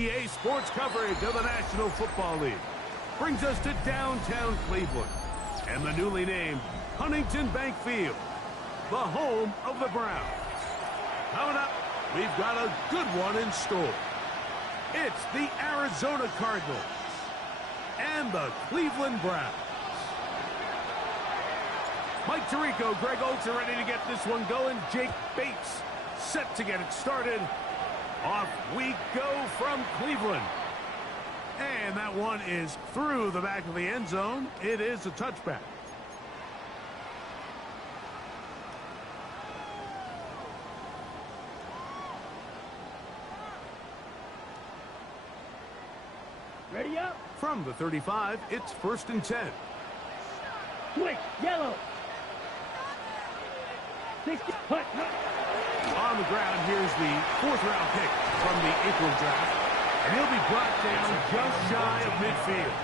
EA Sports coverage of the National Football League brings us to downtown Cleveland and the newly named Huntington Bank Field, the home of the Browns. Coming up, we've got a good one in store. It's the Arizona Cardinals and the Cleveland Browns. Mike Tirico, Greg Oates are ready to get this one going. Jake Bates set to get it started. Off we go from Cleveland. And that one is through the back of the end zone. It is a touchback. Ready up. From the 35, it's 1st and 10. Switch, yellow. 60, hut. On the ground, here's the 4th-round pick from the April draft. And he'll be brought down just shy of midfield.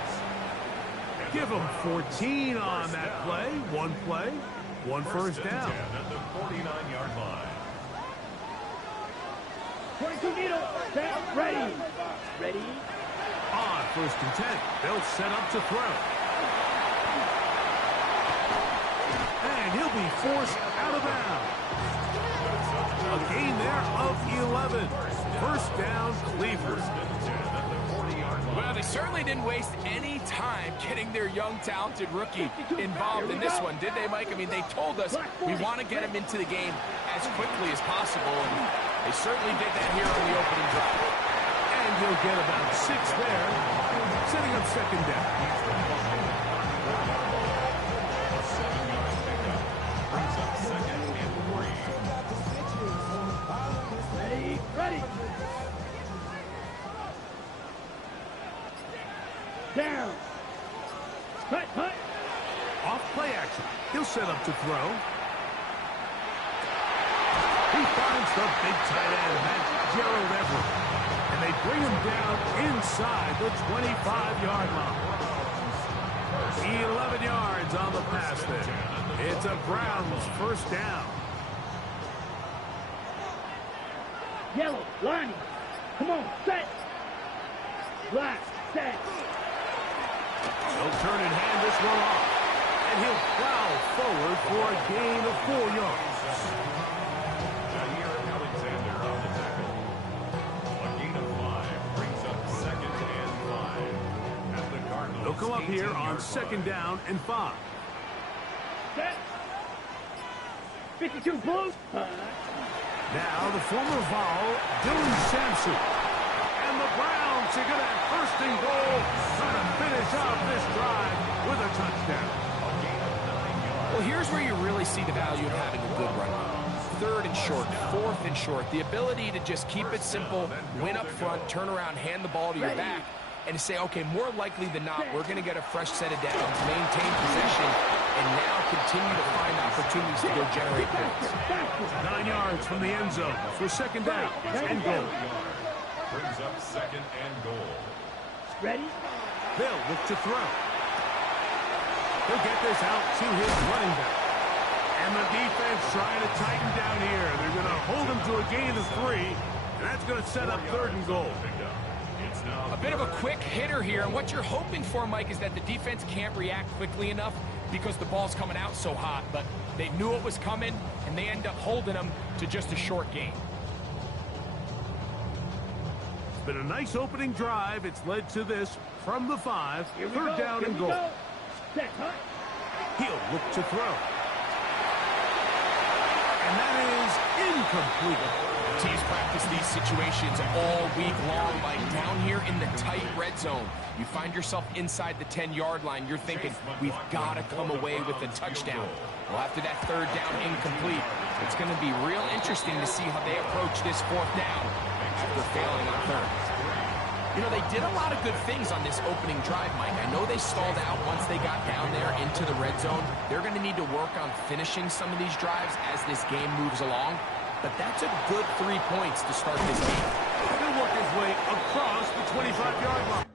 Give him 14 on that play. One first down. At the 49-yard line. 22 needle. Set, ready. Ready. On 1st and 10, they'll set up to throw. And he'll be forced out of bounds. A gain there of 11. First down, Cleveland. Well, they certainly didn't waste any time getting their young, talented rookie involved in this one, did they, Mike? I mean, they told us we want to get him into the game as quickly as possible, and they certainly did that here on the opening drive. And he'll get about 6 there, setting up 2nd down. Ready. Down. Hut. Off play action. He'll set up to throw. He finds the big tight end, that's Gerald Everett. And they bring him down inside the 25-yard line. 11 yards on the pass there. It's a Browns first down. Yellow, line. Come on, set. Black, set. He'll turn and hand this one off. And he'll plow forward for a gain of 4 yards. Alexander on the tackle. A gain of 5 brings up 2nd and 5. At the Cardinals. They'll come up here on 2nd down and 5. Set. 52 blue. Now the former Vol, Dylan Sampson. And the Browns are going to have 1st and goal, trying to finish off this drive with a touchdown. Well, here's where you really see the value of having a good run game. 3rd and short, 4th and short. The ability to just keep it simple, win up front, turn around, hand the ball to your back, and say, okay, more likely than not, we're going to get a fresh set of downs, maintain possession, and now continue to find opportunities to go generate points. 9 yards from the end zone for 2nd down and goal. Brings up 2nd and goal. Ready? They'll look to throw. He'll get this out to his running back. And the defense trying to tighten down here. They're going to hold him to a gain of 3, and that's going to set up 3rd and goal. A bit of a quick hitter here, and what you're hoping for, Mike, is that the defense can't react quickly enough because the ball's coming out so hot, but they knew it was coming, and they end up holding them to just a short gain. It's been a nice opening drive. It's led to this from the 5, 3rd down and goal. Set, hut. He'll look to throw. And that is incomplete. Teams practice these situations all week long, Mike. Down here in the tight red zone, you find yourself inside the 10-yard line. You're thinking, we've got to come away with a touchdown. Well, after that 3rd down incomplete, it's going to be real interesting to see how they approach this 4th down after failing on 3rd. You know, they did a lot of good things on this opening drive, Mike. I know they stalled out once they got down there into the red zone. They're going to need to work on finishing some of these drives as this game moves along. But that's a good 3 points to start this game. He'll work his way across the 25-yard line.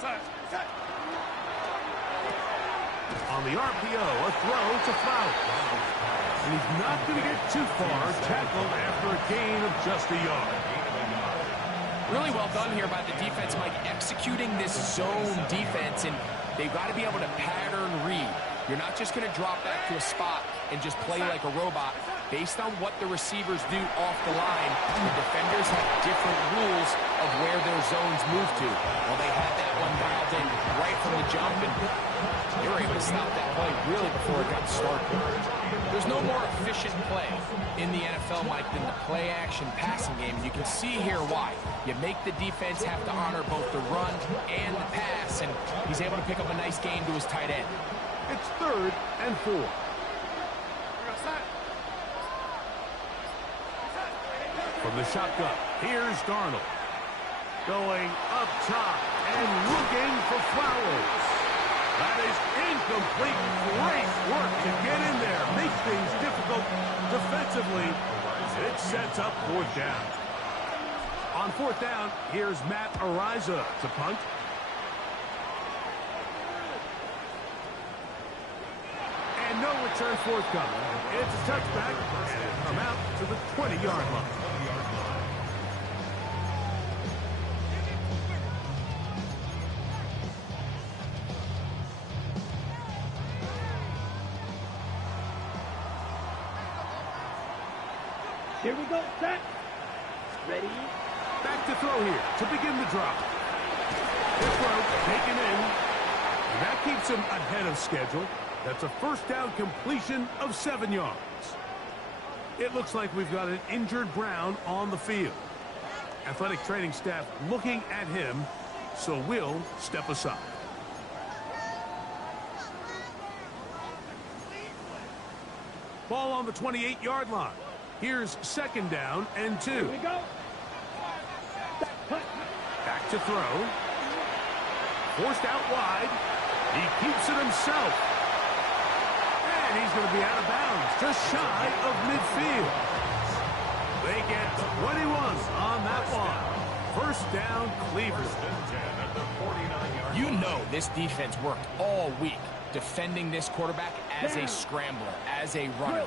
On the RPO, a throw to Flowers. And he's not going to get too far, tackled after a gain of just a yard. Really well done here by the defense, Mike, executing this zone defense, and they've got to be able to pattern read. You're not just going to drop back to a spot and just play like a robot. Based on what the receivers do off the line, the defenders have different rules of where their zones move to. Well, they had that one dialed in right from the jump, and they were able to stop that play really before it got started. There's no more efficient play in the NFL, Mike, than the play-action passing game, and you can see here why. You make the defense have to honor both the run and the pass, and he's able to pick up a nice gain to his tight end. It's 3rd and 4. From the shotgun, here's Darnold. Going up top and looking for Flowers. That is incomplete. Great work to get in there. Make things difficult defensively. It sets up 4th down. On 4th down, here's Matt Ariza to punt. And no return forthcoming. It's a touchback, and it'll come out to the 20-yard line. Here we go, set. Ready. Back to throw here to begin the drop. This throw taken in. And that keeps him ahead of schedule. That's a 1st down completion of 7 yards. It looks like we've got an injured Brown on the field. Athletic training staff looking at him, so we'll step aside. Ball on the 28-yard line. Here's 2nd down and 2. Here we go. Back to throw. Forced out wide. He keeps it himself. And he's going to be out of bounds, just shy of midfield. They get 21 on that one. 1st down, Cleveland. You know this defense worked all week defending this quarterback as a scrambler, as a runner.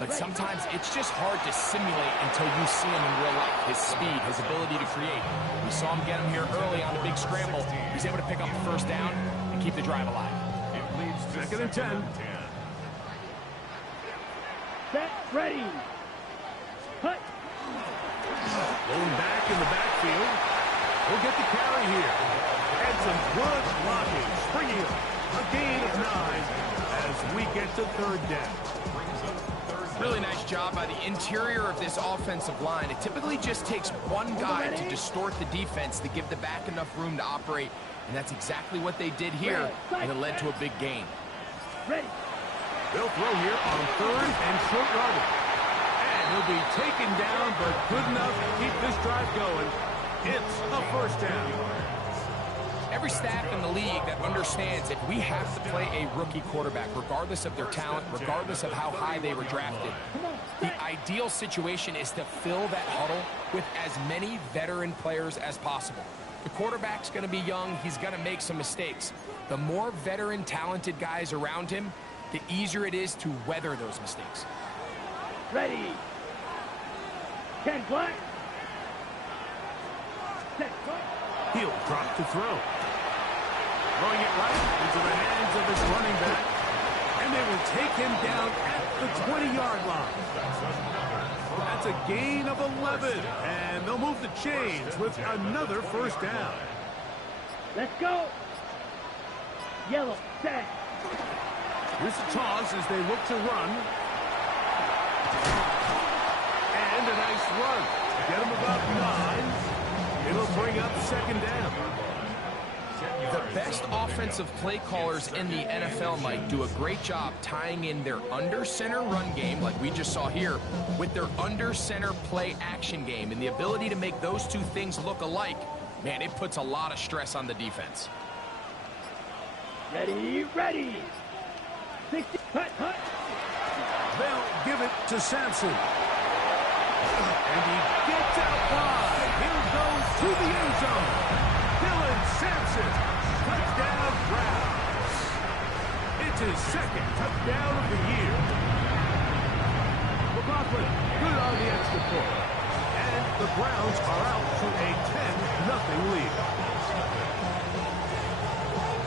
But sometimes it's just hard to simulate until you see him in real life. His speed, his ability to create. We saw him get him here early on the big scramble. He's able to pick up the 1st down and keep the drive alive. 2nd and 10. Set, ready. Hut. Going back in the backfield. We'll get the carry here. And some good blocking. Springing up. A gain of 9 as we get to 3rd down. Really nice job by the interior of this offensive line. It typically just takes one guy to distort the defense to give the back enough room to operate, and that's exactly what they did here, and it led to a big gain. Ready. They'll throw here on 3rd and short yardage. And he'll be taken down, but good enough to keep this drive going. It's a 1st down. Every staff in the league that understands if we have to play a rookie quarterback, regardless of their talent, regardless of how high they were drafted, the ideal situation is to fill that huddle with as many veteran players as possible. The quarterback's going to be young. He's going to make some mistakes. The more veteran, talented guys around him, the easier it is to weather those mistakes. Ready. 10 black. Set. He'll drop to throw. Throwing it right into the hands of his running back. And they will take him down at the 20-yard line. That's a gain of 11. And they'll move the chains with another 1st down. Let's go. Yellow, set. Here's the toss as they look to run. And a nice run. Get him about 9. It'll bring up 2nd down. The best offensive play callers in the NFL, Mike, do a great job tying in their under-center run game, like we just saw here, with their under-center play action game. And the ability to make those two things look alike, man, it puts a lot of stress on the defense. Ready, ready. 60, hut, hut. They'll give it to Sampson. And he gets out wide. Here goes to the end zone. Dylan Sampson his second touchdown of the year. McLaughlin, good on the extra point. And the Browns are out to a 10-0 lead.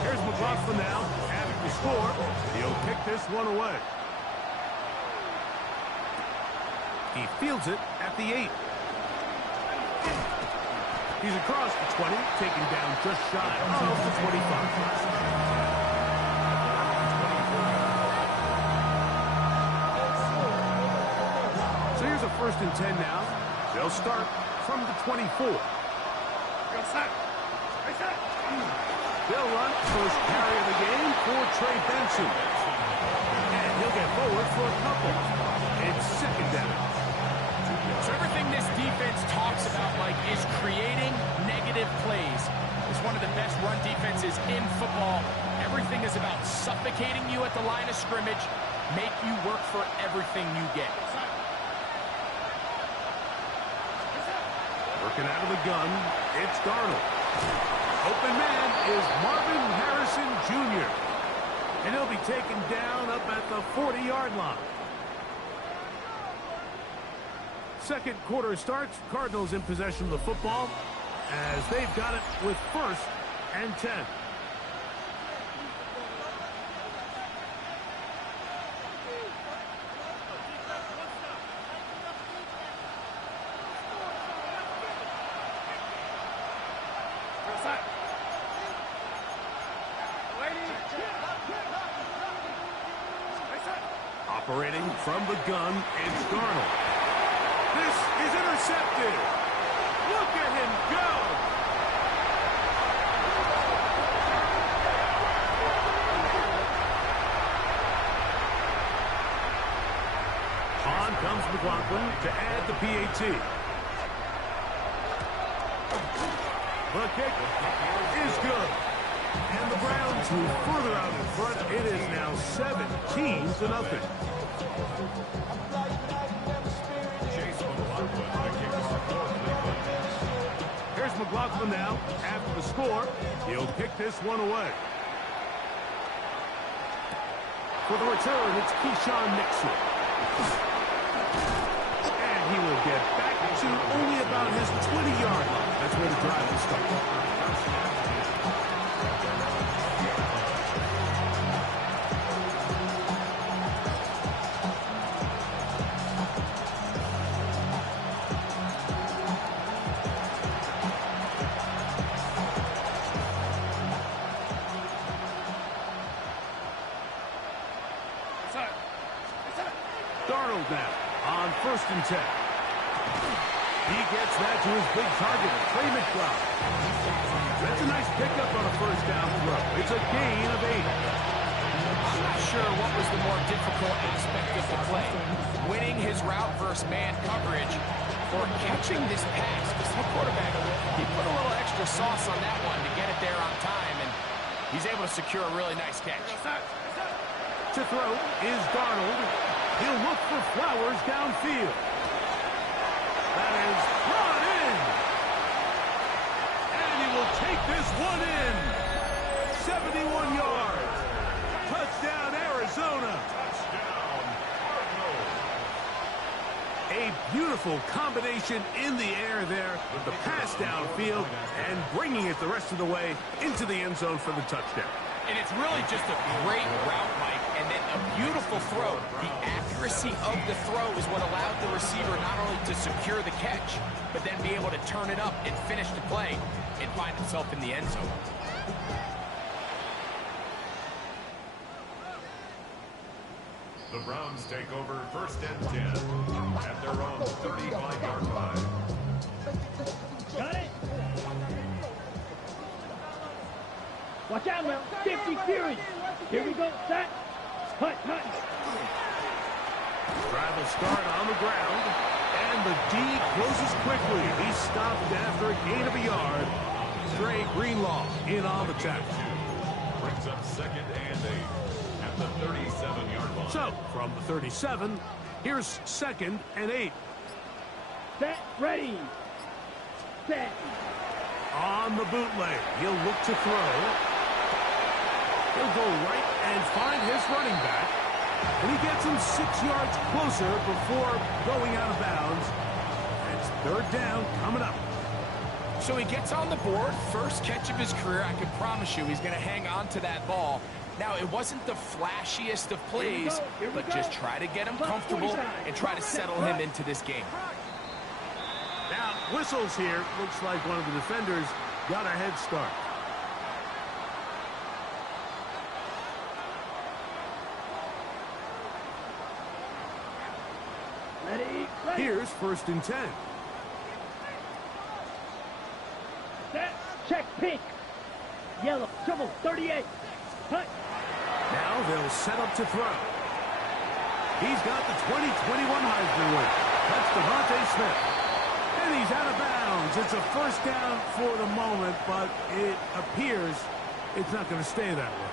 Here's McLaughlin now, having to score. He'll kick this one away. He fields it at the 8. He's across the 20, taken down just shy of the 25. So here's a 1st and 10 now. They'll start from the 24. They'll run first carry of the game for Trey Benson. And he'll get forward for a couple. It's 2nd down. So everything this defense talks about, Mike, is creating negative plays. It's one of the best run defenses in football. Everything is about suffocating you at the line of scrimmage, make you work for everything you get. Working out of the gun, it's Darnold. Open man is Marvin Harrison Jr. And he'll be taken down up at the 40-yard line. Second quarter starts. Cardinals in possession of the football as they've got it with 1st and 10. Operating from the gun, it's Darnold. This is intercepted. Look at him go. On comes McLaughlin to add the PAT. The kick is good. And the Browns move further out in front. It is now 17-0. Here's McLaughlin now. After the score, he'll kick this one away. For the return, it's Keyshawn Nixon. And he will get back to only about his 20-yard line. That's where the drive will start. Darnold now on 1st and 10. He gets that to his big target, Trey McBride. That's a nice pickup on a 1st down throw. It's a gain of 8. I'm not sure what was the more difficult aspect of the play. Winning his route versus man coverage or catching this pass. Because the quarterback, he put a little extra sauce on that one to get it there on time, and he's able to secure a really nice catch. To throw is Darnold. He'll look for Flowers downfield. That is brought in. And he will take this one in. 71 yards. Touchdown, Arizona. Touchdown, Cardinals. A beautiful combination in the air there with the pass downfield and bringing it the rest of the way into the end zone for the touchdown. And it's really just a great route, Mike, and then a beautiful throw. The accuracy of the throw is what allowed the receiver not only to secure the catch, but then be able to turn it up and finish the play and find himself in the end zone. The Browns take over 1st and 10 at their own 35-yard line. Got it? Watch out, Will. 50 Fury. Here we go. Set. Hut. Drive will start on the ground. And the D closes quickly. He stopped after a gain of a yard. Trey Greenlaw in on the tackle. Brings up 2nd and 8 at the 37-yard line. So, from the 37, here's 2nd and 8. Set. Ready. Set. On the bootleg, he'll look to throw. He'll go right and find his running back. And he gets him 6 yards closer before going out of bounds. It's third down coming up. So he gets on the board, first catch of his career. I can promise you he's going to hang on to that ball. Now, it wasn't the flashiest of plays, but just try to get him comfortable and try to settle him into this game. Now, whistles here. Looks like one of the defenders got a head start. Ready. Here's 1st and 10. Set. Check pink. Yellow. Trouble. 38. Cut. Now they'll set up to throw. He's got the 2021 Heisman winner. That's Devontae Smith. And he's out of bounds. It's a first down for the moment, but it appears it's not going to stay that way.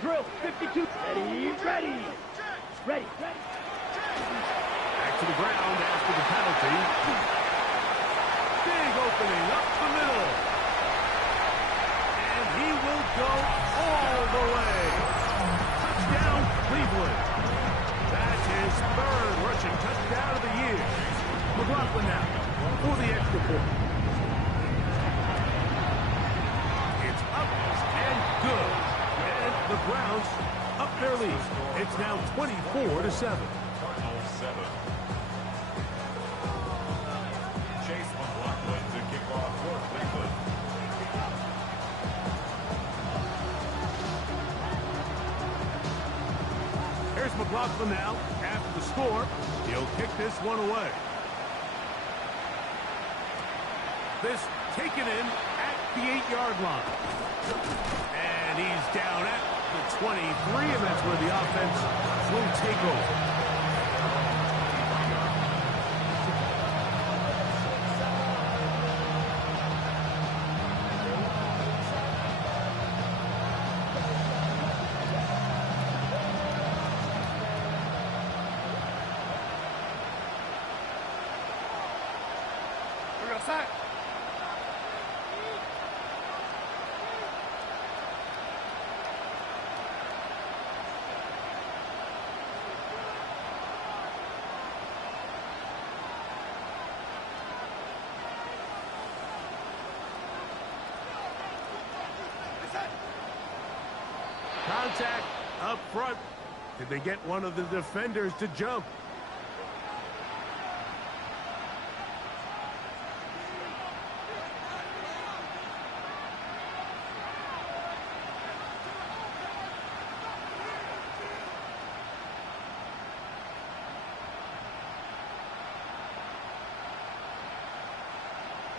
Drill. 52. Ready. Ready. Back to the ground after the penalty. Big opening up the middle. And he will go all the way. Touchdown, Cleveland. That's his 3rd rushing touchdown of the year. McLaughlin now for the extra point. It's up and good. And the Browns up their lead. It's now 24-7. Cardinals 7. Chase McLaughlin to kick off for Cleveland. Here's McLaughlin now. After the score, he'll kick this one away. This taken in at the 8-yard line. And he's down at the 23, and that's where the offense will take over. Contact up front. Did they get one of the defenders to jump?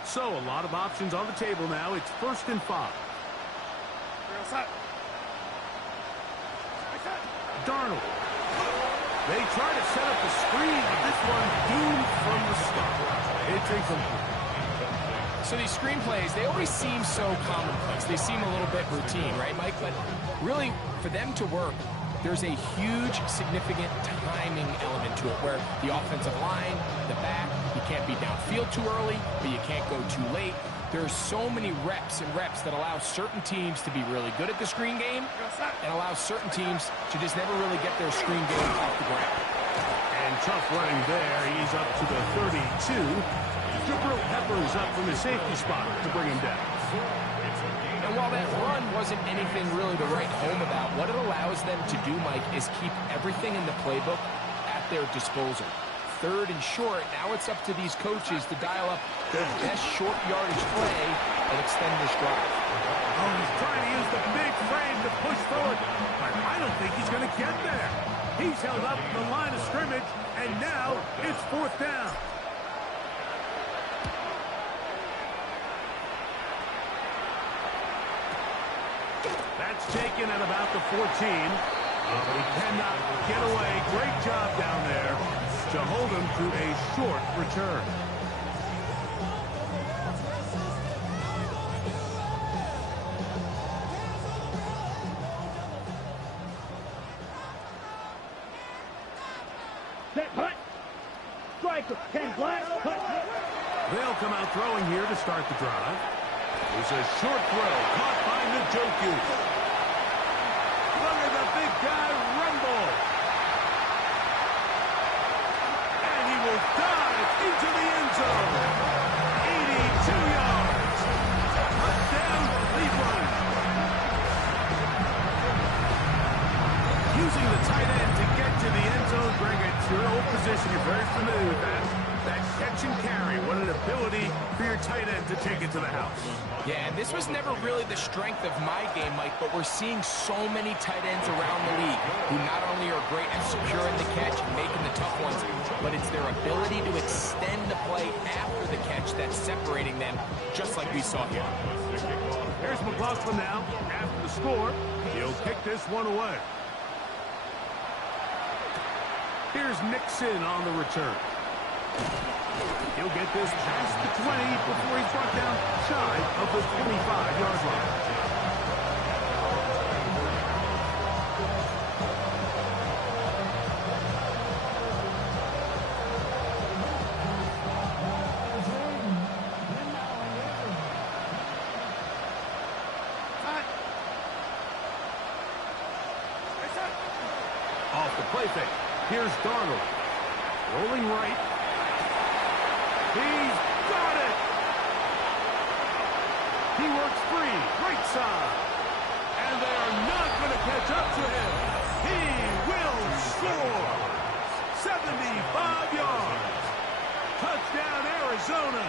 So a lot of options on the table now. It's 1st and 5. Darnold. They try to set up the screen, but this one doomed from the start. It's incomplete. So these screenplays, they always seem so commonplace. They seem a little bit routine, right, Mike? But really, for them to work, there's a huge, significant timing element to it where the offensive line, the back, you can't be downfield too early, but you can't go too late. There's so many reps and reps that allow certain teams to be really good at the screen game and allow certain teams to just never really get their screen game off the ground. And tough running there. He's up to the 32. Jabril Peppers up from the safety spot to bring him down. And while that run wasn't anything really to write home about, what it allows them to do, Mike, is keep everything in the playbook at their disposal. 3rd and short, now it's up to these coaches to dial up their best short yardage play and extend this drive. Oh, he's trying to use the big frame to push forward, but I don't think he's going to get there. He's held up the line of scrimmage, and now it's 4th down. That's taken at about the 14. But he cannot get away. Great job down there to hold him to a short return. Set, cut. Striker, 10 black, cut. They'll come out throwing here to start the drive. It's a short throw caught by Njoku. Look at the big guy rumble. And he will dive into the end zone. 82 yards. Touchdown, Cleveland. Using the tight end to get to the end zone, Greg, it's your old position. You're very familiar with that. That catch and carry. What an ability for your tight end to take it to the house. Yeah, and this was never really the strength of my game, Mike, but we're seeing so many tight ends around the league who not only are great at securing the catch and making the tough ones, but it's their ability to extend the play after the catch that's separating them, just like we saw here. Here's McLaughlin now. After the score, he'll kick this one away. Here's Nixon on the return. He'll get this past the 20 before he's brought down shy of the 25-yard line. Off the play fake. Here's Darnold. Rolling right. He's got it. He works free. Right side. And they are not going to catch up to him. He will score. 75 yards. Touchdown, Arizona.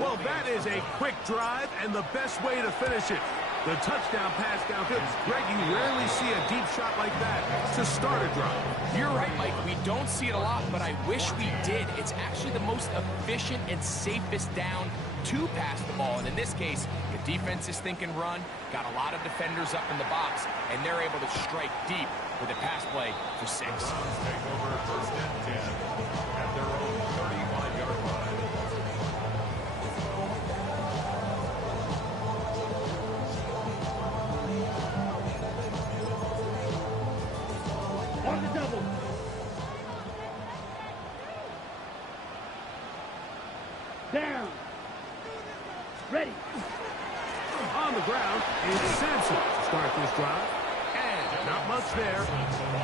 Well, that is a quick drive and the best way to finish it. The touchdown pass downfield. Greg, you rarely see a deep shot like that to start a drive. You're right, Mike. We don't see it a lot, but I wish we did. It's actually the most efficient and safest down to pass the ball. And in this case, the defense is thinking run, got a lot of defenders up in the box, and they're able to strike deep with a pass play for 6. Browns take over first and 10 at their own 35-yard line. On the double. Down. Ready. On the ground is Sampson to start this drive. And not much there.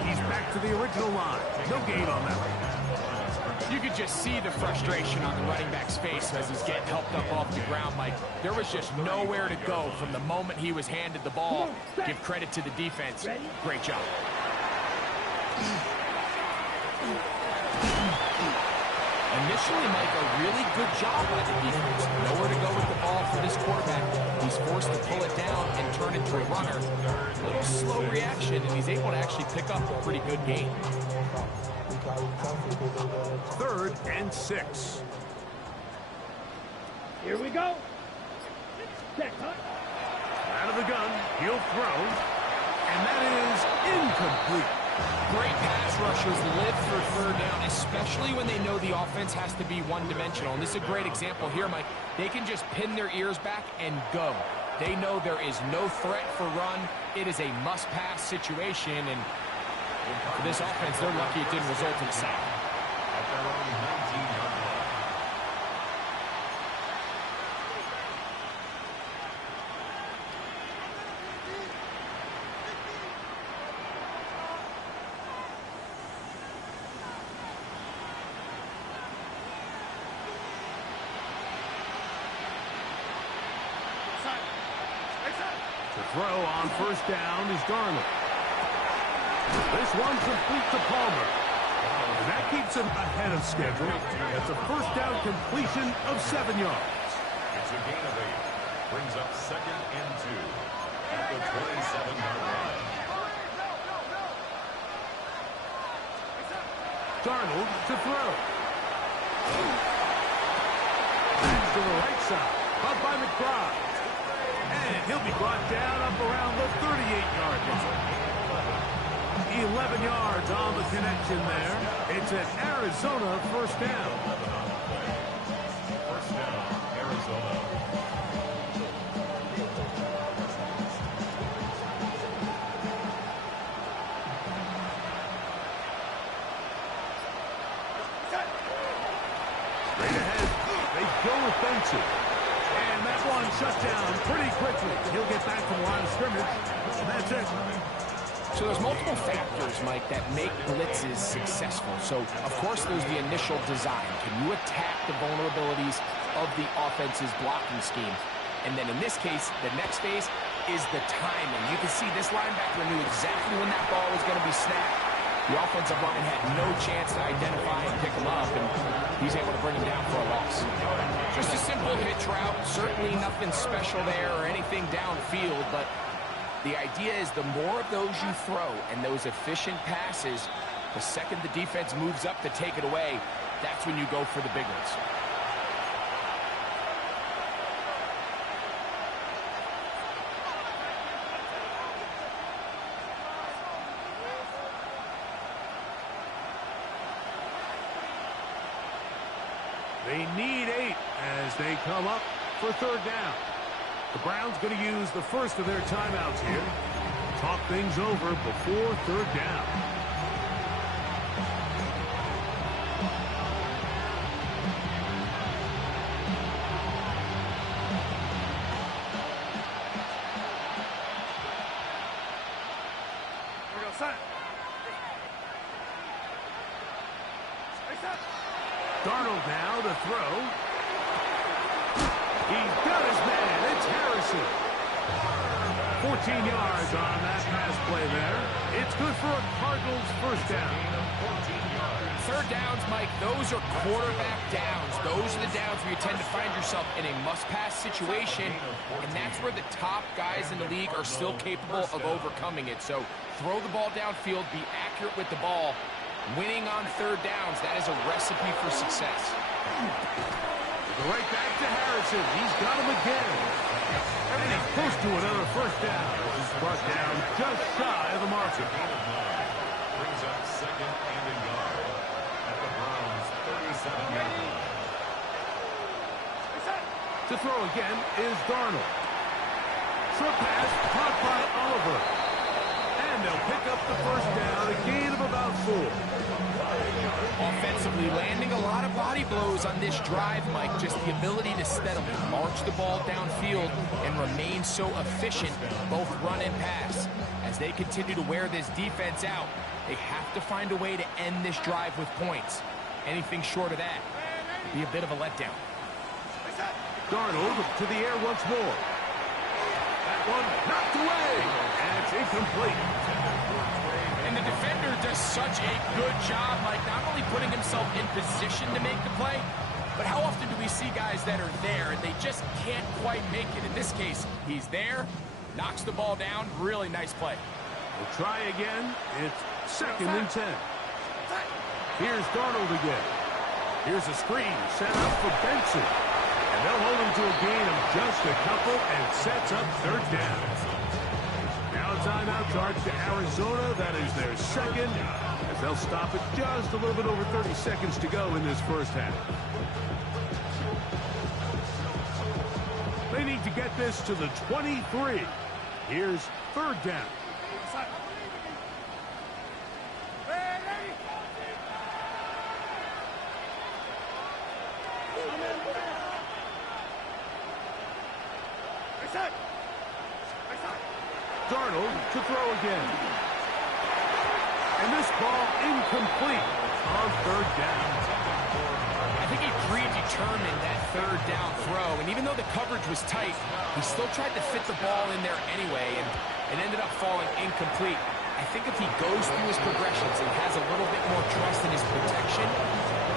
He's back to the original line. No gain on that one. You could just see the frustration on the running back's face as he's getting helped up off the ground, Mike. There was just nowhere to go from the moment he was handed the ball. Give credit to the defense. Great job. Initially, Mike, a really good job by the defense. Nowhere to go with the ball for this quarterback. He's forced to pull it down and turn into a runner. A little slow reaction, and he's able to actually pick up a pretty good gain. 3rd and 6. Here we go. Set, cut. Out of the gun, he'll throw. And that is incomplete. Great pass rushers live for 3rd down, especially when they know the offense has to be one-dimensional. And this is a great example here, Mike. They can just pin their ears back and go. They know there is no threat for run. It is a must-pass situation, and for this offense, they're lucky it didn't result in a sack. At their own 19-yard line. The throw on 1st down is Darnold. This one complete to Palmer. And that keeps him ahead of schedule. That's a 1st down completion of 7 yards. It's a gain of 8. Brings up 2nd and 2 at the 27-yard line. Darnold to throw. Back to the right side. Caught by McBride. And he'll be brought down up around the 38-yard line. 11 yards on the connection there. It's an Arizona 1st down. 1st down, Arizona. shut down pretty quickly. He'll get back to the line of scrimmage, and that's it. So there's multiple factors, Mike, that make blitzes successful. So, of course, there's the initial design. Can you attack the vulnerabilities of the offense's blocking scheme? And then in this case, the next phase is the timing. You can see this linebacker knew exactly when that ball was going to be snapped. The offensive line had no chance to identify and pick him up, and he's able to bring him down for a loss. Just a simple hitch route. Certainly nothing special there or anything downfield, but the idea is the more of those you throw and those efficient passes, the second the defense moves up to take it away, that's when you go for the big ones. They need 8 as they come up for third down. The Browns going to use the first of their timeouts here. Talk things over before third down. Here we go, set. Darnold now to throw. He's got his man. It's Harrison. 14 yards on that pass play there. It's good for a Cardinals first down. Third downs, Mike, those are quarterback downs. Those are the downs where you tend to find yourself in a must-pass situation, and that's where the top guys in the league are still capable of overcoming it. So throw the ball downfield, be accurate with the ball. Winning on third downs, that is a recipe for success. Right back to Harrison. He's got him again. And he's close to another first down. This is brought down just shy of the marker. Brings up second and a yard at the Browns' 37-yard line. To throw again is Darnold. Short pass caught by Oliver. And they'll pick up the first down, a gain of about 4. Offensively, landing a lot of body blows on this drive, Mike. Just the ability to steadily march the ball downfield and remain so efficient, both run and pass. As they continue to wear this defense out, they have to find a way to end this drive with points. Anything short of that would be a bit of a letdown. Darnold to the air once more. That one knocked away, and it's incomplete. And the defender does such a good job, like not only putting himself in position to make the play, but how often do we see guys that are there and they just can't quite make it? In this case, he's there, knocks the ball down, really nice play. We'll try again. It's second and 10. Here's Darnold again. Here's a screen set up for Benson. And they'll hold him to a gain of just a couple and sets up third down. Now a timeout charge to Arizona. That is their second, as they'll stop it just a little bit over 30 seconds to go in this first half. They need to get this to the 23. Here's third down. Darnold to throw again. And this ball incomplete on third down. I think he predetermined that third down throw, and even though the coverage was tight, he still tried to fit the ball in there anyway, and it ended up falling incomplete. I think if he goes through his progressions and has a little bit more trust in his protection,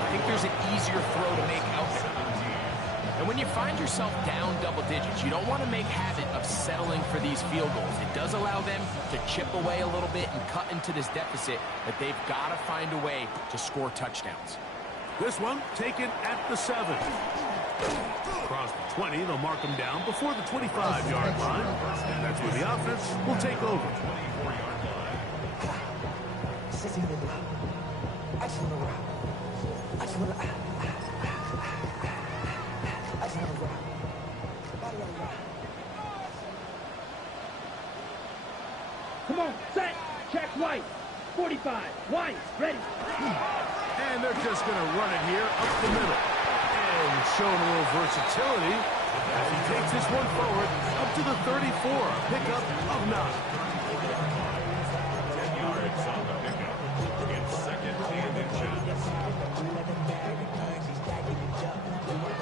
I think there's an easier throw to make out there. And when you find yourself down double digits, you don't want to make habit of settling for these field goals. It does allow them to chip away a little bit and cut into this deficit, but they've got to find a way to score touchdowns. This one taken at the 7. Across the 20, they'll mark them down before the 25-yard line. And that's where the offense will take over. 24-yard line. Come on, set, check White. 45, White, ready. And they're just going to run it here up the middle. And showing a little versatility, As he takes this one forward, up to the 34, a pickup of 9. 10 yards on the pickup. It's second and inches.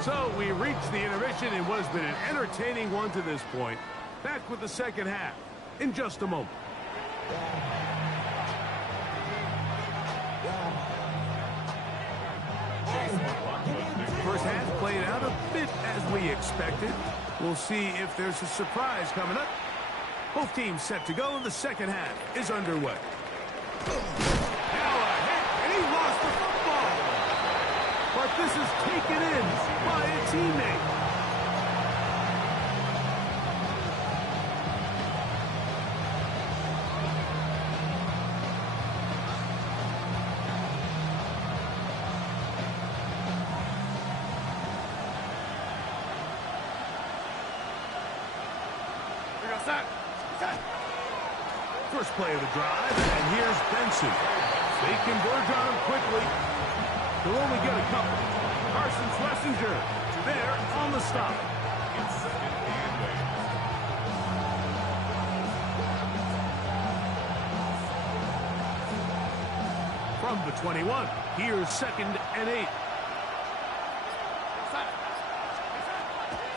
So we reach the intermission in what has been an entertaining one to this point. Back with the second half in just a moment. First half played out a bit as we expected. We'll see if there's a surprise coming up. Both teams set to go, and the second half is underway. Now a hit, and he lost the football. But this is taken in by a teammate. First play of the drive, and here's Benson. They converge on him quickly. They'll only get a couple. Carson Schlesinger there on the stop. It's second and 8. From the 21, here's second and 8.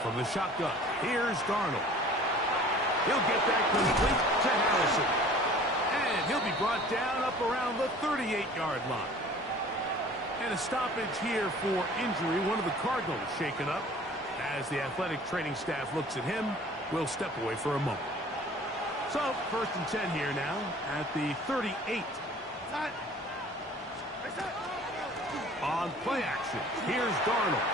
From the shotgun, here's Darnold. He'll get that complete to Harrison. And he'll be brought down up around the 38-yard line. And a stoppage here for injury. One of the Cardinals shaken up. As the athletic training staff looks at him, we'll step away for a moment. So, first and 10 here now at the 38. On play action, here's Darnold.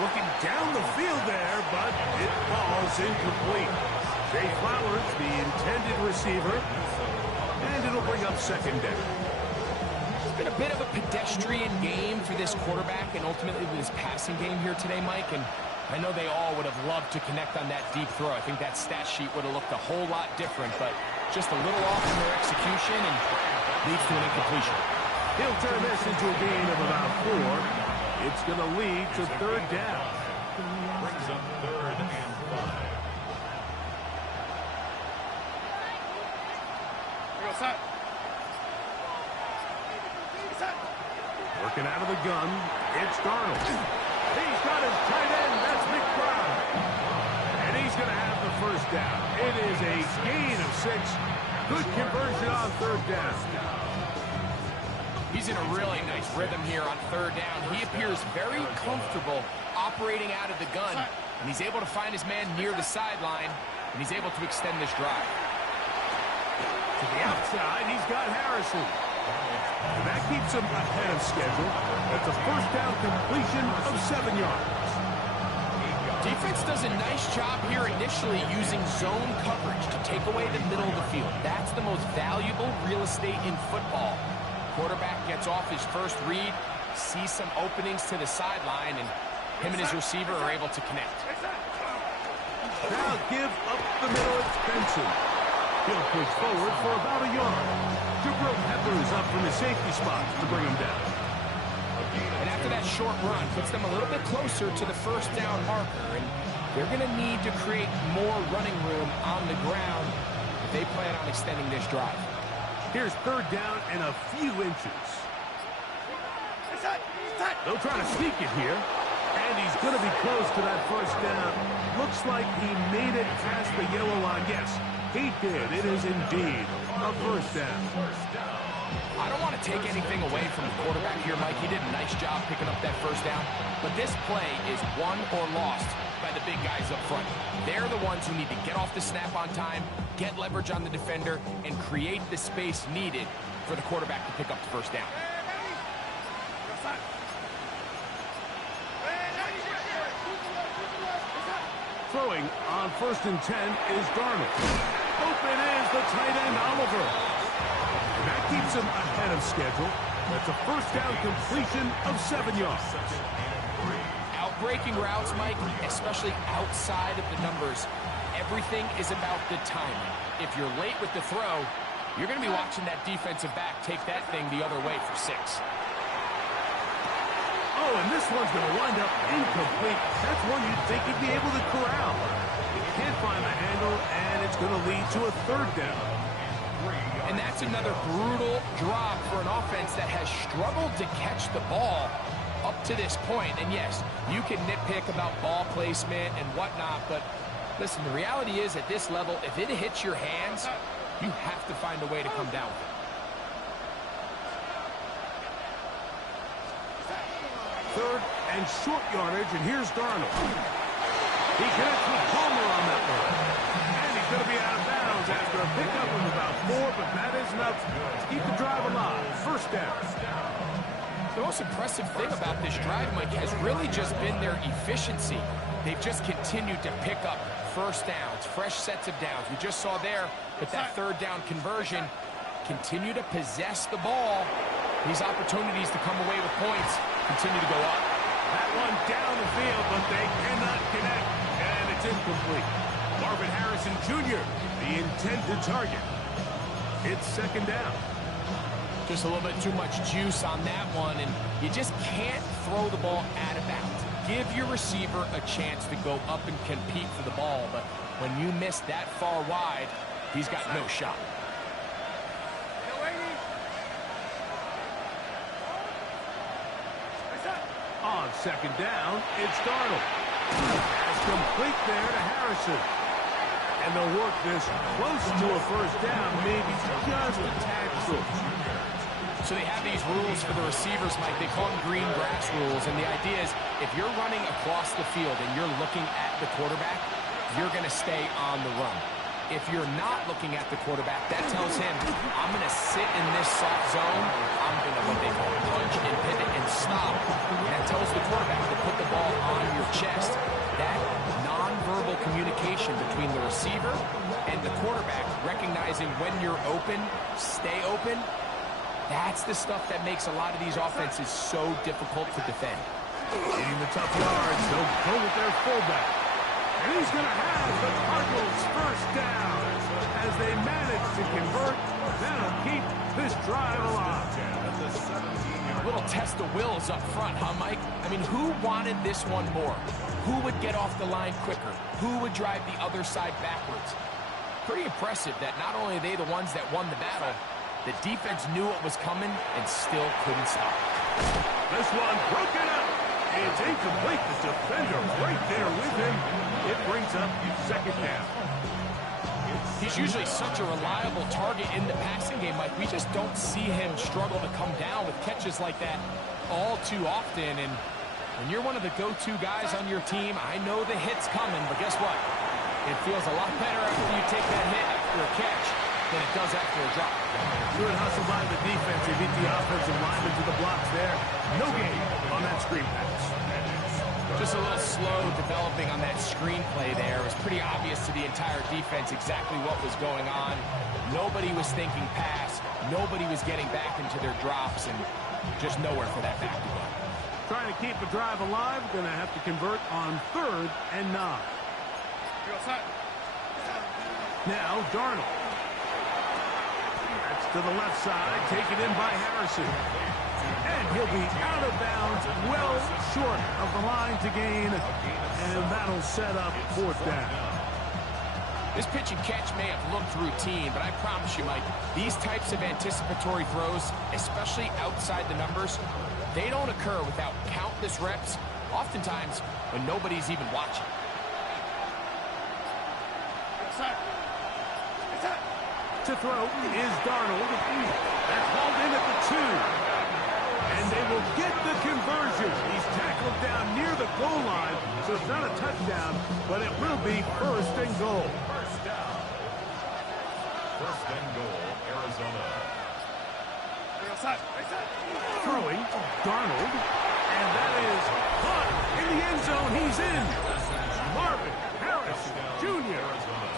Looking down the field there, but it falls incomplete. Jay Flowers, the intended receiver, and it'll bring up second down. It's been a bit of a pedestrian game for this quarterback and ultimately this passing game here today, Mike, and I know they all would have loved to connect on that deep throw. I think that stat sheet would have looked a whole lot different, but just a little off in their execution and leads to an incompletion. He'll turn this into a gain of about 4. It's going to lead to third down. Brings up third and 5. Working out of the gun, it's Darnold. He's got his tight end, that's McBride. And he's going to have the first down. It is a gain of 6. Good conversion on third down. He's in a really nice rhythm here on third down. He appears very comfortable operating out of the gun, and he's able to find his man near the sideline, and he's able to extend this drive. To the outside, he's got Harrison. And that keeps him ahead of schedule. That's a first down completion of 7 yards. Defense does a nice job here initially using zone coverage to take away the middle of the field. That's the most valuable real estate in football. Quarterback gets off his first read, sees some openings to the sideline, and him and his receiver are able to connect. Now give up the middle, it's Benson. He'll push forward for about a yard. Jabril Peppers up from his safety spot to bring him down. And after that short run, puts them a little bit closer to the first down marker, and they're going to need to create more running room on the ground if they plan on extending this drive. Here's third down and a few inches. They'll try to sneak it here, and he's going to be close to that first down. Looks like he made it past the yellow line. Yes, he did. It is indeed a first down. I don't want to take anything away from the quarterback here, Mike. He did a nice job picking up that first down, but this play is won or lost by the big guys up front. They're the ones who need to get off the snap on time, get leverage on the defender, and create the space needed for the quarterback to pick up the first down. Throwing on first and 10 is Darnold. Open is the tight end, Oliver. And that keeps him ahead of schedule. That's a first down completion of 7 yards. Breaking routes, Mike, especially outside of the numbers, everything is about the timing. If you're late with the throw, you're going to be watching that defensive back take that thing the other way for 6. Oh, Oh, and this one's going to wind up incomplete. That's one you'd think he'd be able to corral. He can't find the handle, and it's going to lead to a third down. And that's another brutal drop for an offense that has struggled to catch the ball up to this point. And yes, you can nitpick about ball placement and whatnot, but listen, the reality is at this level, if it hits your hands, you have to find a way to come down with it. Third and short yardage, and here's Darnold. He connects with Palmer on that one. And he's going to be out of bounds after a pickup of about 4, but that is enough to keep the drive alive. First down. The most impressive thing about this drive, Mike, has really just been their efficiency. They've just continued to pick up first downs, fresh sets of downs. We just saw there with that third down conversion, continue to possess the ball. These opportunities to come away with points continue to go up. That one down the field, but they cannot connect, and it's incomplete. Marvin Harrison Jr., the intended target. It's second down. Just a little bit too much juice on that one, and you just can't throw the ball out of bounds. Give your receiver a chance to go up and compete for the ball, but when you miss that far wide, he's got no shot. On second down, it's Darnold. It's complete there to Harrison. And they'll work this close to a first down, maybe just a tad short. So they have these rules for the receivers, Mike. They call them green grass rules. And the idea is if you're running across the field and you're looking at the quarterback, you're going to stay on the run. If you're not looking at the quarterback, that tells him, I'm going to sit in this soft zone. I'm going to what they call punch and pivot and stop. And that tells the quarterback to put the ball on your chest. That nonverbal communication between the receiver and the quarterback, recognizing when you're open, stay open, that's the stuff that makes a lot of these offenses so difficult to defend. Getting the tough yards, they'll go with their fullback. And he's going to have the Cardinals first down as they manage to convert. That'll keep this drive alive. A little test of wills up front, huh, Mike? I mean, who wanted this one more? Who would get off the line quicker? Who would drive the other side backwards? Pretty impressive that not only are they the ones that won the battle, the defense knew it was coming and still couldn't stop it. This one broken up. It's incomplete. The defender right there with him. It brings up second down. He's usually such a reliable target in the passing game, Mike. We just don't see him struggle to come down with catches like that all too often. And when you're one of the go-to guys on your team, I know the hit's coming, but guess what? It feels a lot better after you take that hit after a catch than it does after a drop. Good hustle by the defense. They beat the offensive lineman to the blocks there. No gain on that screen pass. Just a little slow developing on that screenplay there. It was pretty obvious to the entire defense exactly what was going on. Nobody was thinking pass. Nobody was getting back into their drops, and just nowhere for that back to go. Trying to keep the drive alive. Going to have to convert on 3rd and 9. Now Darnold. That's to the left side. Taken in by Harrison. And he'll be out of bounds, well short of the line to gain, and that'll set up 4th down. This pitch and catch may have looked routine, but I promise you, Mike, these types of anticipatory throws, especially outside the numbers, they don't occur without countless reps, oftentimes when nobody's even watching. To throw is Darnold. That's hauled in at the 2. And they will get the conversion. He's tackled down near the goal line, so it's not a touchdown, but it will be 1st and goal. First down. 1st and goal, Arizona. Throwing, Darnold, and that is caught in the end zone. He's in. Marvin Harris Jr.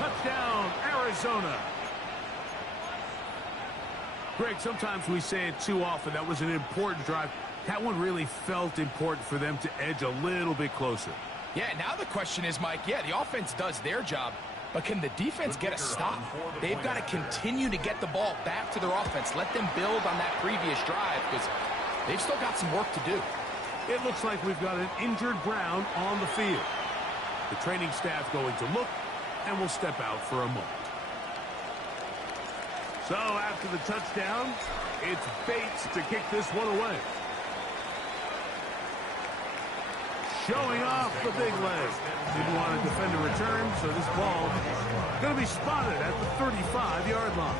Touchdown, Arizona. Greg, sometimes we say it too often. That was an important drive. That one really felt important for them to edge a little bit closer. Yeah, now the question is, Mike, yeah, the offense does their job, but can the defense get a stop? They've got to continue to get the ball back to their offense. Let them build on that previous drive because they've still got some work to do. It looks like we've got an injured Brown on the field. The training staff going to look, and will step out for a moment. So after the touchdown, it's Bates to kick this one away. Showing off the big leg. Didn't want to defend a return, so this ball going to be spotted at the 35-yard line.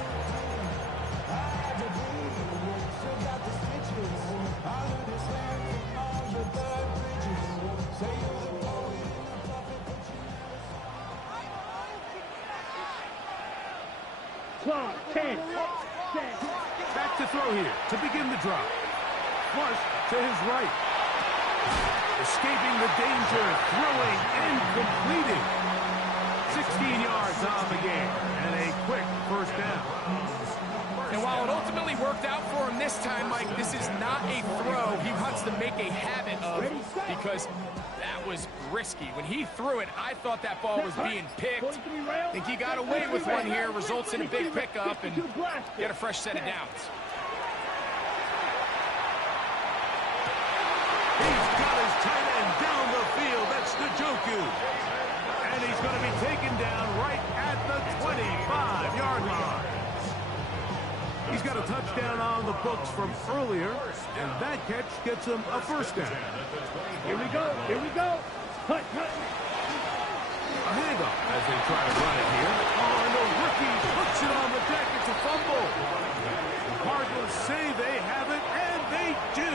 Clock, 10, 10. Back to throw here to begin the drop. Flush to his right. Escaping the danger, throwing and completing. 16 yards on the game and a quick first down. And while it ultimately worked out for him this time, Mike, this is not a throw he wants to make a habit of, because that was risky. When he threw it, I thought that ball was being picked. I think he got away with one here, results in a big pickup, and get a fresh set of downs. He's got his tight end down the field. That's Njoku. And he's going to be taken down right at the 25-yard line. He's got a touchdown on the books from earlier, and that catch gets him a first down. Here we go, here we go. Cut, cut. A handoff as they try to run it here. Oh, and the rookie puts it on the deck. It's a fumble. The Cardinals say they have it, and they do.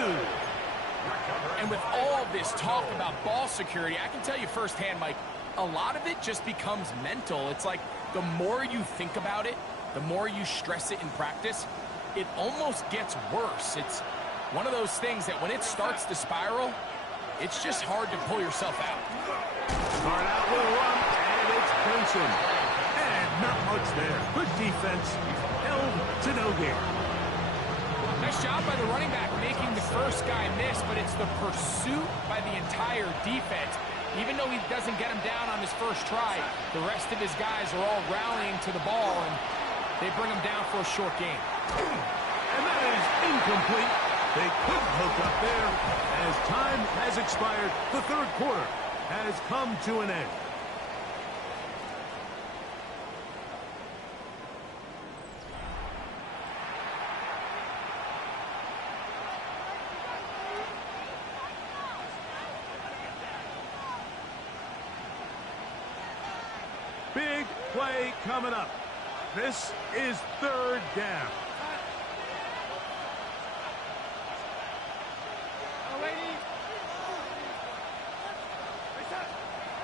And with all this talk about ball security, I can tell you firsthand, Mike, a lot of it just becomes mental. It's like the more you think about it, the more you stress it in practice, it almost gets worse. It's one of those things that when it starts to spiral, it's just hard to pull yourself out. Start out with a run, and it's Benson. And not much there. Good defense, held to no gain. Nice job by the running back making the first guy miss, but it's the pursuit by the entire defense. Even though he doesn't get him down on his first try, the rest of his guys are all rallying to the ball, and they bring him down for a short game. And that is incomplete. They couldn't hook up there. As time has expired, the third quarter has come to an end. Big play coming up. This is third down.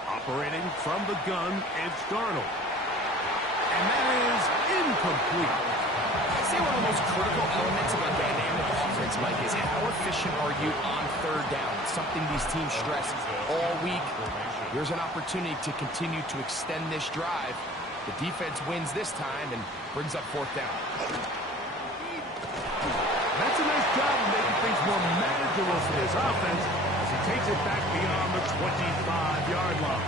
Operating from the gun, it's Darnold. And that is incomplete. I'd say one of the most critical elements of a dynamic offense, Mike, is how efficient are you on third down? It's something these teams stress all week. Here's an opportunity to continue to extend this drive. The defense wins this time and brings up fourth down. That's a nice job of making things more manageable for this offense as he takes it back beyond the 25-yard line.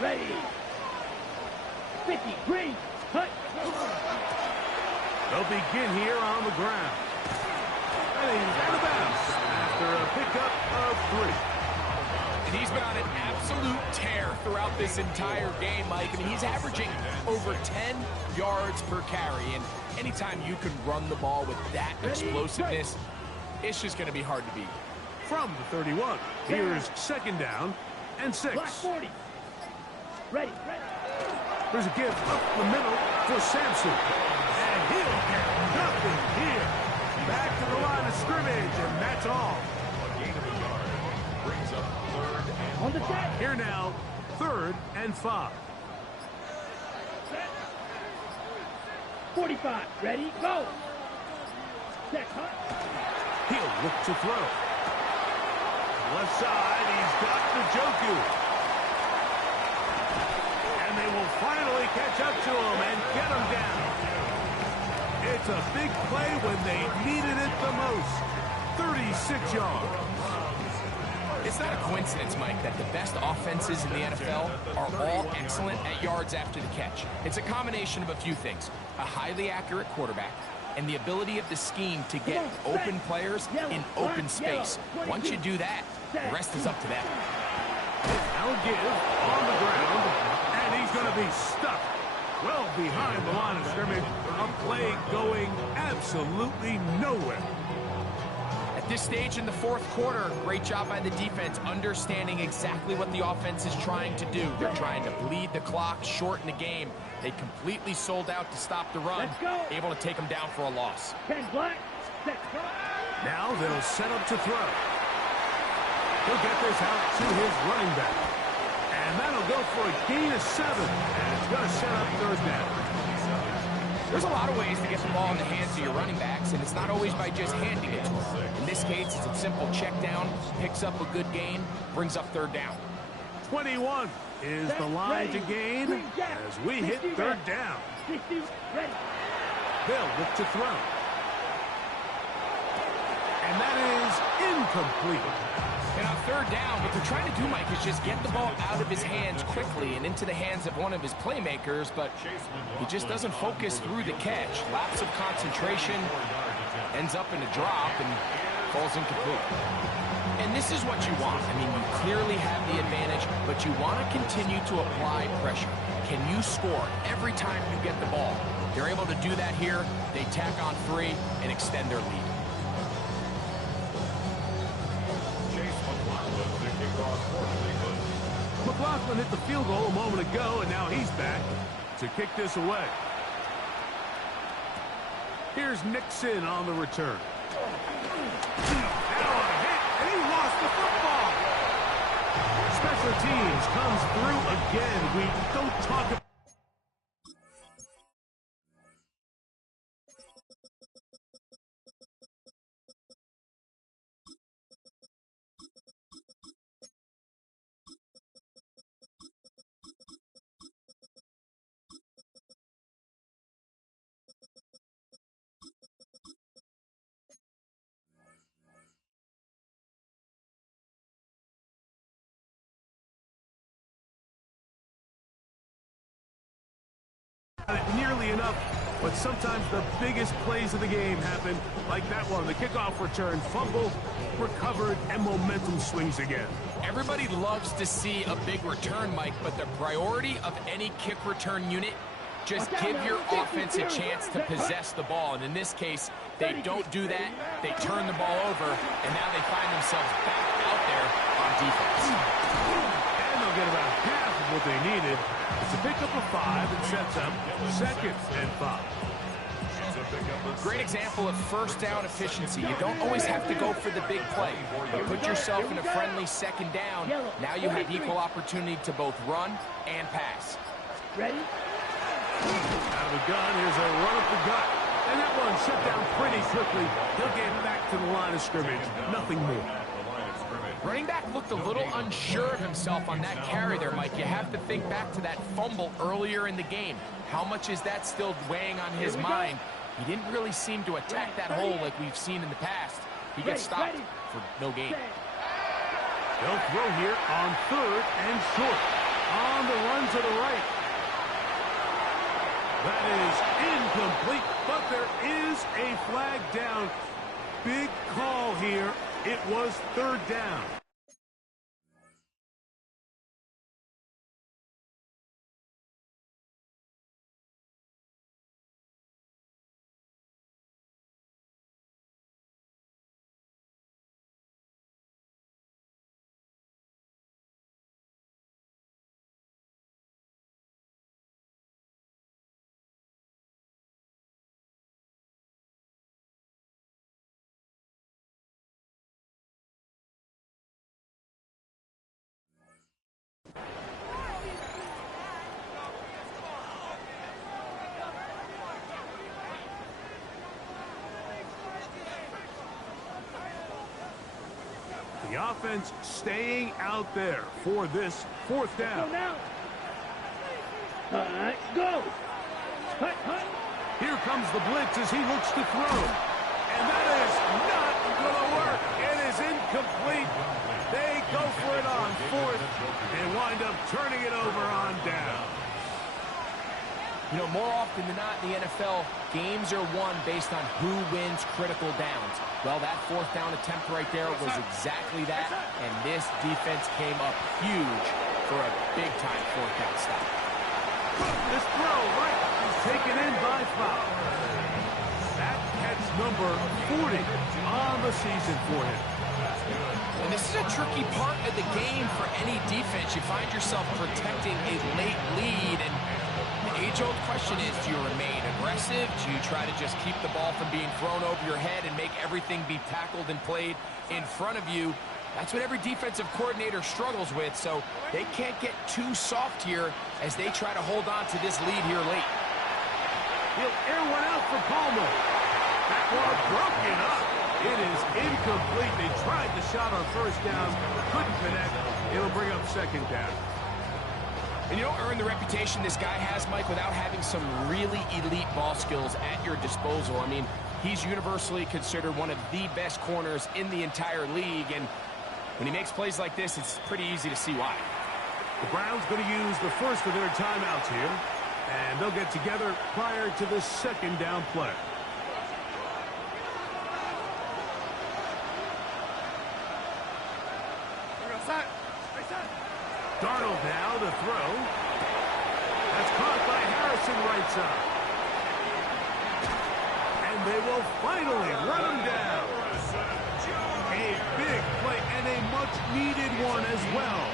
Ready. 50, green, cut. They'll begin here on the ground. And he's out of bounds after a pickup of 3. And he's been on an absolute tear throughout this entire game, Mike. I mean, he's averaging over 10 yards per carry. And anytime you can run the ball with that explosiveness, it's just going to be hard to beat. From the 31, here's second down and 6. Black 40. Ready, ready. There's a give up the middle for Sampson. And he'll get nothing here. Back to the line of scrimmage, and that's all. A gain of a yard brings up third and On the set. Here now, 3rd and 5. 45, ready, go. Set, cut. He'll look to throw. Left side, he's got Njoku. And they will finally catch up to him and get him down. It's a big play when they needed it the most. 36 yards. It's not a coincidence, Mike, that the best offenses in the NFL are all excellent at yards after the catch. It's a combination of a few things: a highly accurate quarterback and the ability of the scheme to get open players in open space. Once you do that, the rest is up to them. Now give on the ground, and he's going to be stuck well behind the line of scrimmage. A play going absolutely nowhere. At this stage in the fourth quarter, great job by the defense, understanding exactly what the offense is trying to do. They're trying to bleed the clock, shorten the game. They completely sold out to stop the run, able to take them down for a loss. Now they'll set up to throw. He'll get this out to his running back. And that'll go for a gain of 7. And it's going to set up third down. There's a lot of ways to get the ball in the hands of your running backs, and it's not always by just handing it to them. In this case, it's a simple check down, picks up a good gain, brings up third down. 21 is the line to gain as we hit third down. They'll look to throw. And that is incomplete. And on third down, what they're trying to do, Mike, is just get the ball out of his hands quickly and into the hands of one of his playmakers, but he just doesn't focus through the catch. Lapse of concentration, ends up in a drop, and falls incomplete. And this is what you want. I mean, you clearly have the advantage, but you want to continue to apply pressure. Can you score every time you get the ball? They're able to do that here. They tack on 3 and extend their lead. McLaughlin hit the field goal a moment ago, and now he's back to kick this away. Here's Nixon on the return. Now a hit, and he lost the football. Special teams comes through again. We don't talk about nearly enough, but sometimes the biggest plays of the game happen like that one. The kickoff return, fumble, recovered, and momentum swings again. Everybody loves to see a big return, Mike, but the priority of any kick return unit, just give your offense a chance to possess the ball. And in this case, they don't do that. They turn the ball over, and now they find themselves back out there on defense. And they'll get about half of what they needed. It's a pickup of 5 and sets up 2nd and 5. Great example of first down efficiency. You don't always have to go for the big play. You put yourself in a friendly second down. Now you have equal opportunity to both run and pass. Ready? Out of the gun, here's a run up the gut. And that one shut down pretty quickly. He'll get back to the line of scrimmage. Nothing more. Running back looked a little unsure of himself on that carry there, Mike. You have to think back to that fumble earlier in the game. How much is that still weighing on his mind? He didn't really seem to attack that hole like we've seen in the past. He gets stopped for no gain. They'll throw here on 3rd and short. On the run to the right. That is incomplete, but there is a flag down. Big call here. It was 3rd down. The offense staying out there for this 4th down. Go! Here comes the blitz as he looks to throw. And that is not going to work. It is incomplete. They go often than not in the NFL, games are won based on who wins critical downs. Well, that fourth down attempt right there was exactly that, and this defense came up huge for a big-time fourth down stop. This throw right is taken in by foul. That catch number 40 on the season for him. And this is a tricky part of the game for any defense. You find yourself protecting a late lead, and the age-old question is, do you remain aggressive? Do you try to just keep the ball from being thrown over your head and make everything be tackled and played in front of you? That's what every defensive coordinator struggles with, so they can't get too soft here as they try to hold on to this lead here late. He'll air one out for Palmer. That ball broken up. It is incomplete. They tried the shot on first down, couldn't connect. It'll bring up second down. And you don't earn the reputation this guy has, Mike, without having some really elite ball skills at your disposal. I mean, he's universally considered one of the best corners in the entire league, and when he makes plays like this, it's pretty easy to see why. The Browns going to use the first of their timeouts here, and they'll get together prior to the second down play. Darnold now to throw. That's caught by Harrison right side. And they will finally run him down. A big play and a much-needed one as well.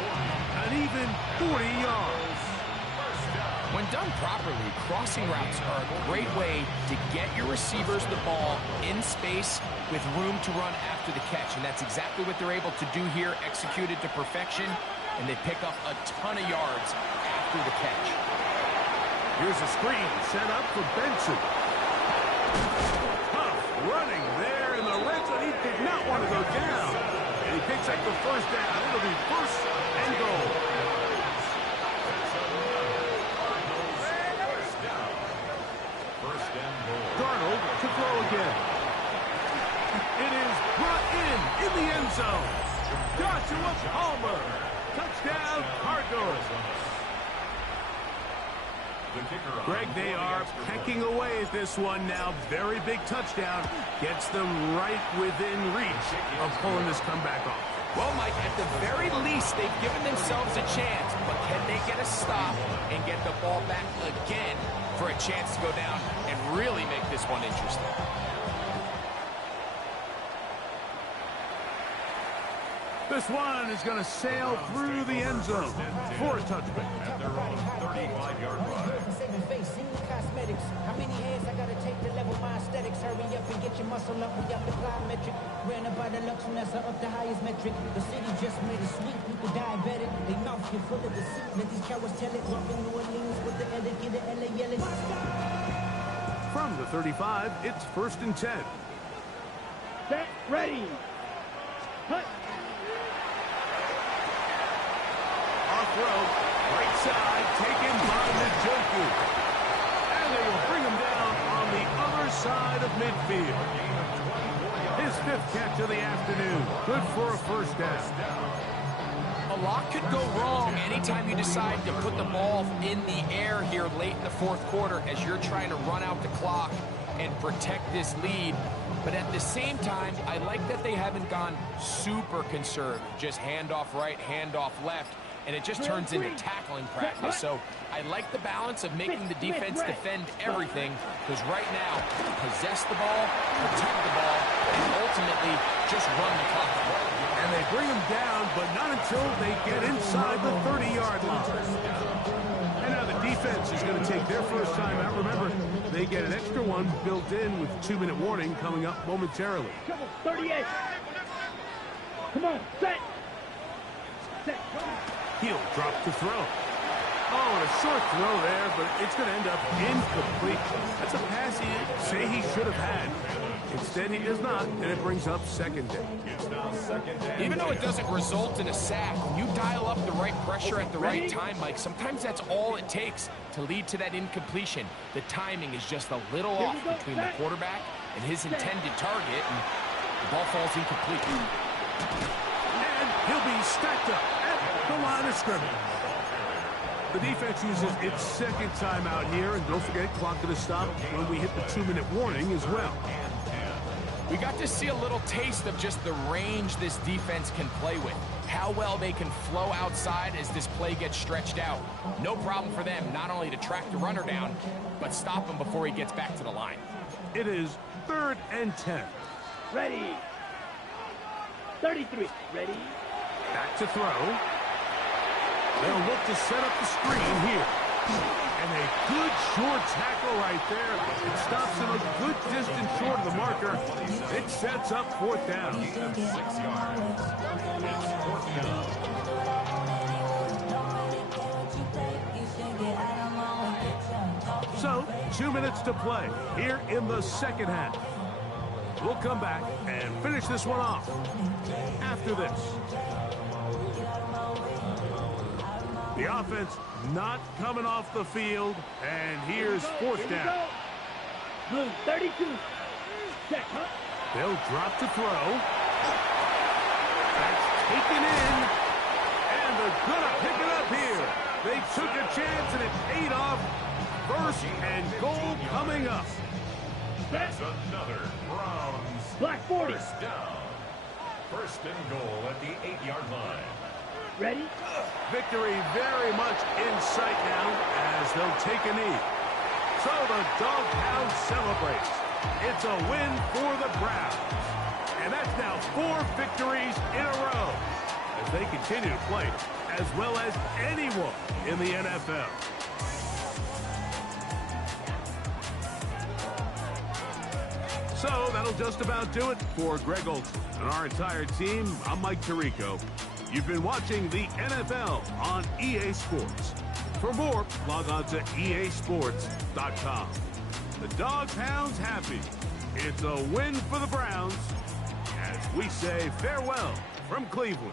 An even 40 yards. When done properly, crossing routes are a great way to get your receivers the ball in space with room to run after the catch. And that's exactly what they're able to do here, executed to perfection. And they pick up a ton of yards after the catch. Here's a screen set up for Benson. Tough running there in the red zone. He did not want to go down. And he picks up the first down. It'll be first and goal. Darnold to throw again. It is brought in the end zone. Joshua Palmer. Touchdown, Cardinals. Greg, they are pecking away at this one now. Very big touchdown. Gets them right within reach of pulling this comeback off. Well, Mike, at the very least, they've given themselves a chance. But can they get a stop and get the ball back again for a chance to go down and really make this one interesting? This one is going to sail through the end zone for a touchback. At their own 35-yard line. Cosmetics. How many hands I gotta take to level my aesthetics? Hurry up and get your muscle up. We up the plyometric. Ran up by the Lux and that's up the highest metric. The city just made it sweet. People diabetic. They mouth get full of deceit. Let these cowards tell it. Walk in New Orleans with the etiquette of LA yelling. From the 35, it's 1st and 10. Set, ready. Hut. Off road, right side, taken by Njoku. And they will bring him down on the other side of midfield. His 5th catch of the afternoon. Good for a first down. A lot could go wrong anytime you decide to put the ball in the air here late in the 4th quarter as you're trying to run out the clock and protect this lead. But at the same time, I like that they haven't gone super conservative. Just handoff right, handoff left. And it just turns into tackling practice. So I like the balance of making the defense defend everything, because right now, possess the ball, protect the ball, and ultimately just run the clock. And they bring him down, but not until they get inside the 30-yard line. And now the defense is going to take their first time out. Remember, they get an extra one built in with 2-minute warning coming up momentarily. Come on, 38. Come on, set. Set, come on. He'll drop to throw. Oh, and a short throw there, but it's going to end up incomplete. That's a pass he say he should have had. Instead, he does not, and it brings up second down. Even though it doesn't result in a sack, when you dial up the right pressure at the right time, Mike, sometimes that's all it takes to lead to that incompletion. The timing is just a little off between the quarterback and his intended target, and the ball falls incomplete. And he'll be stacked up at the line of scrimmage. The defense uses its second timeout here, and don't forget, clock going to stop when we hit the 2-minute warning as well. We got to see a little taste of just the range this defense can play with. How well they can flow outside as this play gets stretched out. No problem for them not only to track the runner down, but stop him before he gets back to the line. It is 3rd and 10. Ready. 33. Ready. Back to throw. They'll look to set up the screen here. And a good short tackle right there. It stops him a good distance short of the marker. It sets up 4th down. 6 yards. It's 4th down. So, 2 minutes to play here in the second half. We'll come back and finish this one off after this. The offense not coming off the field, and here's 4th down. Blue 32. Check, huh? They'll drop to throw. That's taken in, and they're gonna pick it up here. They took a chance, and it paid off. 1st and goal coming up. That's another Browns Black 40. 1st down. 1st and goal at the 8-yard line. Ready. Victory very much in sight now as they'll take a knee. So the Doghound celebrates. It's a win for the Browns. And that's now 4 victories in a row as they continue to play as well as anyone in the NFL. So that'll just about do it for Greg Olson and our entire team. I'm Mike Tirico. You've been watching the NFL on EA Sports. For more, log on to easports.com. The Dog Pound's happy. It's a win for the Browns as we say farewell from Cleveland.